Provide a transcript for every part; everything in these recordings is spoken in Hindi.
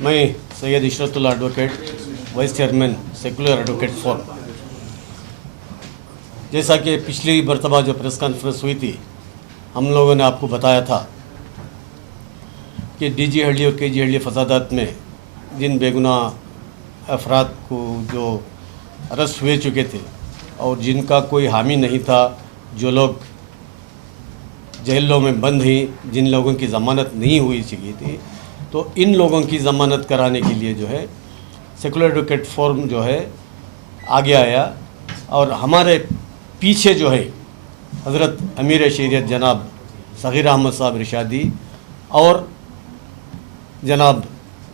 मैं Syed Ishratullah advocate, vice chairman secular advocate forum. जैसा कि पिछली मरतबा जो प्रेस कॉन्फ्रेंस हुई थी, हम लोगों ने आपको बताया था कि डीजी हल्डी और केजी हल्डी फसादात में जिन बेगुनाह अफराद को जो अरेस्ट हुए चुके थे और जिनका कोई हामी नहीं था, जो लोग जेलों में बंद हैं, जिन लोगों की ज़मानत नहीं हुई चुकी थी, तो इन लोगों की ज़मानत कराने के लिए जो है सेकुलर एडवोकेट फोरम जो है आगे आया। और हमारे पीछे जो है हज़रत अमीर शरीयत जनाब सग़ीर अहमद साहब रिशादी और जनाब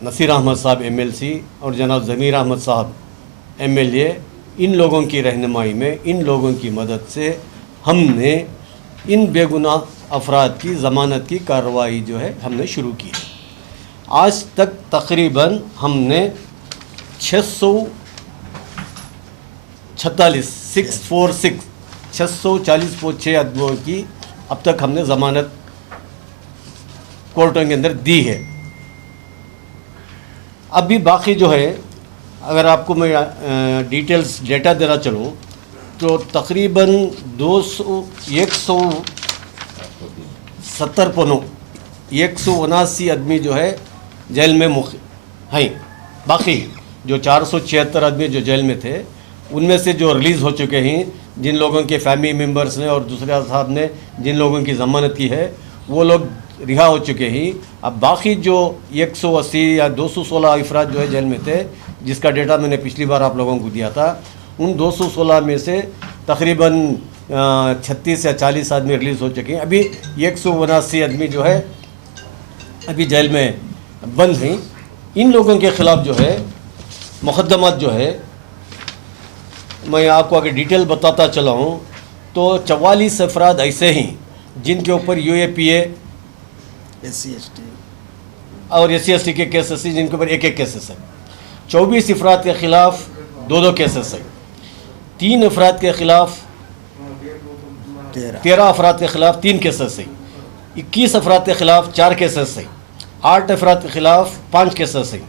नसीर अहमद साहब MLC और जनाब ज़मीर अहमद साहब MLA, इन लोगों की रहनुमाई में, इन लोगों की मदद से हमने इन बेगुनाह अफराद की ज़मानत की कार्रवाई जो है हमने शुरू की। आज तक तकरीबन हमने 646 आदमियों की अब तक हमने ज़मानत कोर्टों के अंदर दी है। अभी बाकी जो है, अगर आपको मैं डिटेल्स डेटा देना चलूँ तो तकरीबन 179 आदमी जो है जेल में हैं। बाकी जो 476 आदमी जो जेल में थे, उनमें से जो रिलीज़ हो चुके हैं, जिन लोगों के फैमिली मेम्बर्स ने और दूसरे साहब ने जिन लोगों की ज़मानत की है, वो लोग रिहा हो चुके हैं। अब बाकी जो 180 या 216 अफराद जो है जेल में थे, जिसका डेटा मैंने पिछली बार आप लोगों को दिया था, उन 216 में से तकरीबन 36 या 40 आदमी रिलीज़ हो चुके हैं। अभी 179 आदमी जो है अभी जेल में बंद हैं। इन लोगों के ख़िलाफ़ जो है मुक़दमात जो है, मैं आपको अगर डिटेल बताता चला हूँ तो 44 अफराद ऐसे हैं जिनके ऊपर UAPA SC/ST और SC/ST के केसेस हैं, जिनके ऊपर एक केसेस है। 24 अफराद के ख़िलाफ़ 2 केसेस है। 3 अफराद के ख़िलाफ़ 13 अफराद के ख़िलाफ़ 3 केसेस है। 21 अफराद के ख़िलाफ़ 4 केसेस है। 8 अफराद के ख़िलाफ़ 5 केसेस है।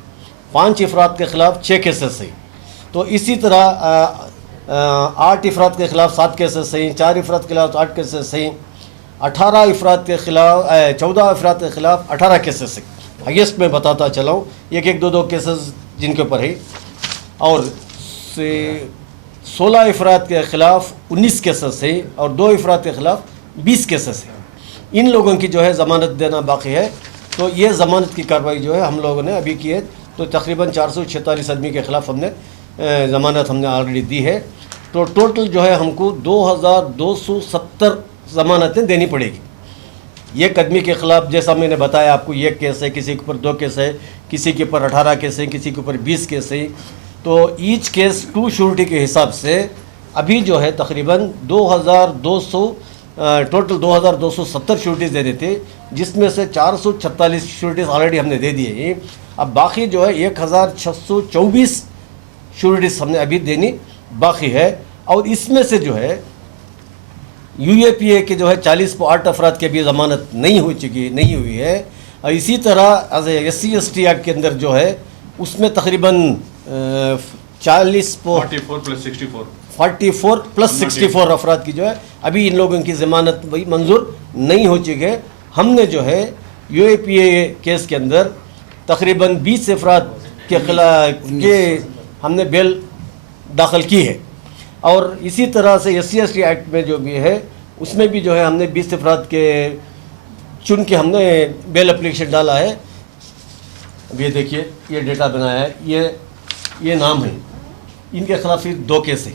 5 अफराद के ख़िलाफ़ 6 केसेस है। तो इसी तरह 8 अफराद के ख़िलाफ़ 7 केसेस हैं। 4 अफराद के ख़िलाफ़ 8 केसेस हैं। 14 अफराद के ख़िलाफ़ 18 केसेस है। हाईएस्ट में बताता चला हूँ, 1-2 केसेस जिनके ऊपर है। और 16 अफराद के ख़िलाफ़ 19 केसेस है और 2 अफराद के ख़िलाफ़ 20 केसेस है। इन लोगों की जो है ज़मानत देना बाकी है। तो ये ज़मानत की कार्रवाई जो है हम लोगों ने अभी की है। तो तकरीबन 446 आदमी के ख़िलाफ़ हमने ज़मानत हमने ऑलरेडी दी है। तो टोटल जो है हमको 2270 ज़मानतें देनी पड़ेगी। एक आदमी के ख़िलाफ़ जैसा मैंने बताया आपको, 1 केस है, किसी के ऊपर 2 केस है, किसी के ऊपर 18 केस है, किसी के ऊपर 20 केस है। तो ईच केस 2 श्योरिटी के हिसाब से अभी जो है तकरीबन 2270 श्योरिटीज़ दे देते, जिसमें से 446 श्योरिटीज़ ऑलरेडी हमने दे दिए हैं। अब बाकी जो है 1624 श्योरिटीज़ हमने अभी देनी बाकी है। और इसमें से जो है UAPA के जो है 48 अफराद के भी ज़मानत नहीं हुई है। और इसी तरह SC/ST एक्ट के अंदर जो है उसमें तकरीबन 44 प्लस 64 अफराद की जो है अभी इन लोगों की ज़मानत वही मंजूर नहीं हो चुकी है। हमने जो है UAPA केस के अंदर तकरीबन 20 अफराद के हमने बेल दाखिल की है। और इसी तरह से SC/ST एक्ट में जो भी है उसमें भी जो है हमने 20 अफराद के चुन के हमने बेल एप्लीकेशन डाला है। अब ये देखिए, ये डेटा बनाया है, ये नाम है, इनके ख़िलाफ़ फिर 2 केस है।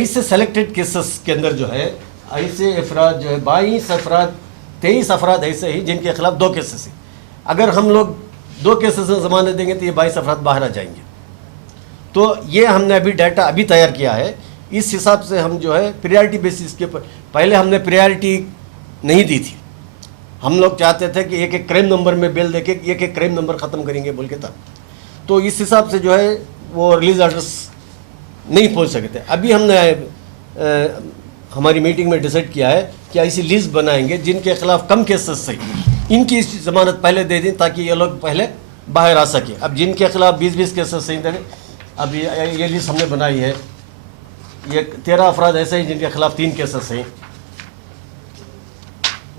ऐसे सेलेक्टेड केसेस के अंदर जो है ऐसे अफराद जो है 22 अफराद 23 अफराद ऐसे ही जिनके ख़िलाफ़ 2 केसेस है। अगर हम लोग 2 केसेस में ज़मानत देंगे तो ये 22 अफराद बाहर आ जाएंगे। तो ये हमने अभी डाटा अभी तैयार किया है। इस हिसाब से हम जो है प्रायोरिटी बेसिस के ऊपर, पहले हमने प्रायोरिटी नहीं दी थी। हम लोग चाहते थे कि एक क्राइम नंबर में बेल देके एक क्राइम नंबर ख़त्म करेंगे बोल के था। तो इस हिसाब से जो है वो रिलीज़ ऑर्डर्स नहीं पहुंच सके थे। अभी हमने हमारी मीटिंग में डिसाइड किया है कि ऐसी लिस्ट बनाएंगे जिनके खिलाफ कम केसेस से इनकी ज़मानत पहले दे दी ताकि ये लोग पहले बाहर आ सके। अब जिनके खिलाफ 20-20 केसेस हैं, अब ये लिस्ट हमने बनाई है, ये 13 अफराद ऐसे हैं जिनके खिलाफ 3 केसेस हैं।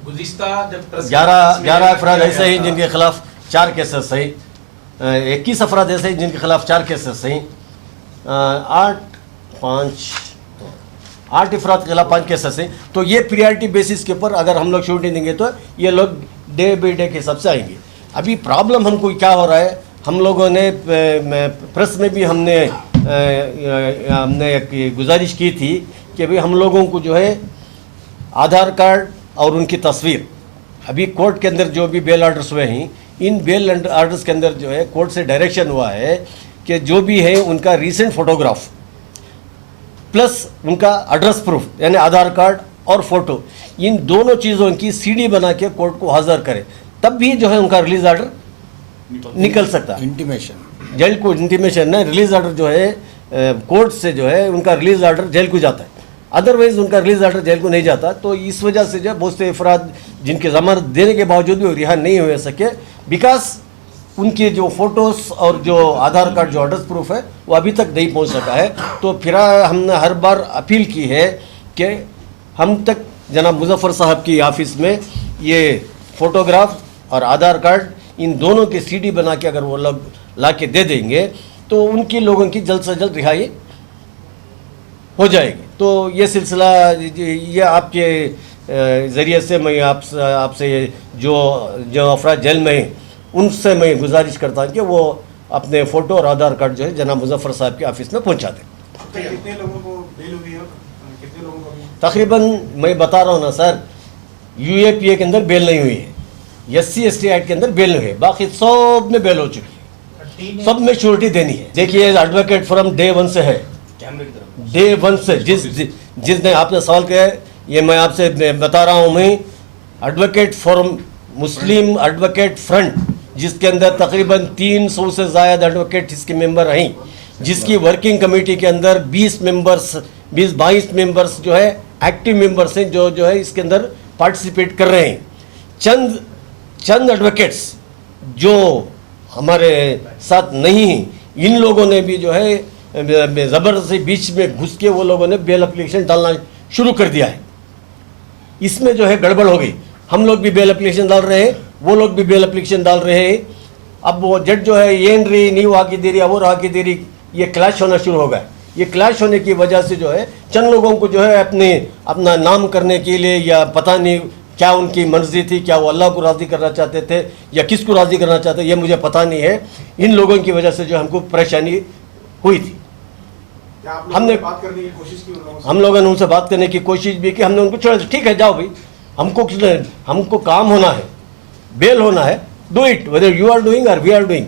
गुज़िश्ता जब 11 अफराद ऐसे हैं जिनके खिलाफ 4 केसेस हैं। 21 अफराद ऐसे हैं जिनके खिलाफ 4 केसेस हैं। 8 अफराद के खिलाफ 5 केसेस हैं। तो ये प्रियॉरिटी बेसिस के ऊपर अगर हम लोग शूटिंग देंगे तो ये लोग डे बाई डे के हिसाब से आएंगे। अभी प्रॉब्लम हमको क्या हो रहा है, हम लोगों ने प्रेस में भी हमने एक गुजारिश की थी कि भाई हम लोगों को जो है आधार कार्ड और उनकी तस्वीर, अभी कोर्ट के अंदर जो भी बेल ऑर्डर्स हुए हैं, इन बेल ऑर्डर्स के अंदर जो है कोर्ट से डायरेक्शन हुआ है कि जो भी है उनका रीसेंट फोटोग्राफ प्लस उनका एड्रेस प्रूफ यानी आधार कार्ड और फोटो, इन दोनों चीज़ों की सीडी बना के कोर्ट को हाजिर करे, तब भी जो है उनका रिलीज ऑर्डर निकल सकता है। इंटीमेशन जेल को इंटीमेशन है, रिलीज ऑर्डर जो है कोर्ट से जो है उनका रिलीज ऑर्डर जेल को जाता है, अदरवाइज उनका रिलीज ऑर्डर जेल को नहीं जाता। तो इस वजह से जो बहुत से अफराद जिनके जमानत देने के बावजूद भी रिहा नहीं हो सके, बिकॉज उनके जो फ़ोटोज़ और जो आधार कार्ड जो एड्रेस प्रूफ है वो अभी तक नहीं पहुंच सका है। तो फिर हमने हर बार अपील की है कि हम तक जनाब मुजफ्फर साहब की ऑफिस में ये फ़ोटोग्राफ और आधार कार्ड इन दोनों की सीडी बना के अगर वो लोग ला के दे देंगे तो उनकी लोगों की जल्द से जल्द रिहाई हो जाएगी। तो ये सिलसिला ये आपके ज़रिए से मैं आपसे जो अफराद जेल में हैं उनसे मैं गुजारिश करता हूँ कि वो अपने फ़ोटो और आधार कार्ड जो है जनाब मुजफ्फर साहब के ऑफिस में पहुँचा दें। कितने लोगों को बेल हुई है, कितने लोगों को? तकरीबन मैं बता रहा हूँ ना सर, UAPA के अंदर बेल नहीं हुई है, SC/ST एक्ट के अंदर बेल नहीं हुई है, बाकी सब में बेल हो चुकी है, सब में श्योरिटी देनी है। देखिए एडवोकेट फ्रॉम डे 1 से है, डे 1 से जिसने आपने सवाल किया है ये मैं आपसे बता रहा हूँ। मैं एडवोकेट फॉरम मुस्लिम एडवोकेट फ्रंट जिसके अंदर तकरीबन 300 से ज़्यादा एडवोकेट इसके मेंबर हैं, जिसकी वर्किंग कमेटी के अंदर 22 मेंबर्स जो है एक्टिव मेंबर्स हैं जो है इसके अंदर पार्टिसिपेट कर रहे हैं। चंद एडवोकेट्स जो हमारे साथ नहीं हैं, इन लोगों ने भी जो है ज़बरदस्ती बीच में घुस के वो लोगों ने बेल एप्लीकेशन डालना शुरू कर दिया है। इसमें जो है गड़बड़ हो गई, हम लोग भी बेल एप्लीकेशन डाल रहे हैं, वो लोग भी बेल एप्लीकेशन डाल रहे हैं। अब वो जज जो है ये रही नहीं वहाँ की देरी वो रहा की देरी, ये क्लैश होना शुरू हो गया। ये क्लैश होने की वजह से जो है चंद लोगों को जो है अपना नाम करने के लिए या पता नहीं क्या उनकी मर्जी थी, क्या वो अल्लाह को राज़ी करना चाहते थे या किसको राज़ी करना चाहते ये मुझे पता नहीं है। इन लोगों की वजह से जो हमको परेशानी हुई थी। हमने बात करने की कोशिश की, हम लोगों ने उनसे बात करने की कोशिश भी की, हमने उनको छोड़ा, ठीक है जाओ भाई, हमको काम होना है, बेल होना है, do it whether you are doing और वी आर डूइंग।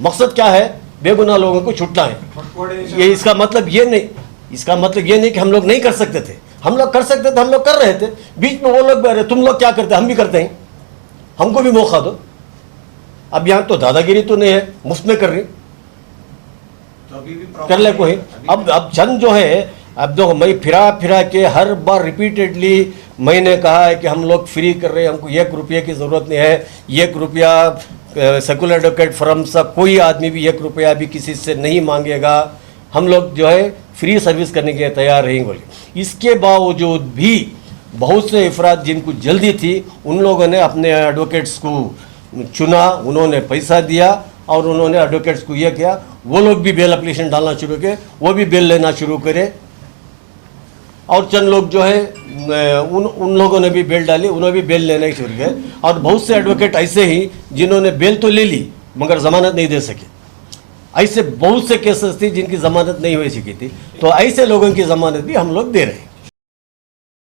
मकसद क्या है, बेगुनाह लोगों को छुटना है। ये इसका मतलब ये नहीं कि हम लोग नहीं कर सकते थे, हम लोग कर सकते थे, हम लोग कर रहे थे। बीच में वो लोग भी, अरे तुम लोग क्या करते, हम भी करते हैं, हमको भी मौका दो। अब यहाँ तो दादागिरी तो नहीं है, मुफ्त में कर रही, कर ले कोई। अब चंद जो है, अब जो मैं फिरा के हर बार रिपीटेडली मैंने कहा है कि हम लोग फ्री कर रहे हैं, हमको 1 रुपये की ज़रूरत नहीं है। 1 रुपया सेकुलर एडवोकेट फर्म से कोई आदमी भी 1 रुपया भी किसी से नहीं मांगेगा, हम लोग जो है फ्री सर्विस करने के लिए तैयार रहेंगे बोले। इसके बावजूद भी बहुत से अफराद जिनको जल्दी थी उन लोगों ने अपने एडवोकेट्स को चुना, उन्होंने पैसा दिया और उन्होंने एडवोकेट्स को यह किया, वो लोग भी बेल एप्लीकेशन डालना शुरू किए, वो भी बेल लेना शुरू करे। और चंद लोग जो है उन लोगों ने भी बेल डाली, उन्होंने भी बेल लेना ही शुरू किया। और बहुत से एडवोकेट ऐसे ही जिन्होंने बेल तो ले ली मगर ज़मानत नहीं दे सके। ऐसे बहुत से केसेस थी जिनकी ज़मानत नहीं हो सकी थी, तो ऐसे लोगों की ज़मानत भी हम लोग दे रहे हैं।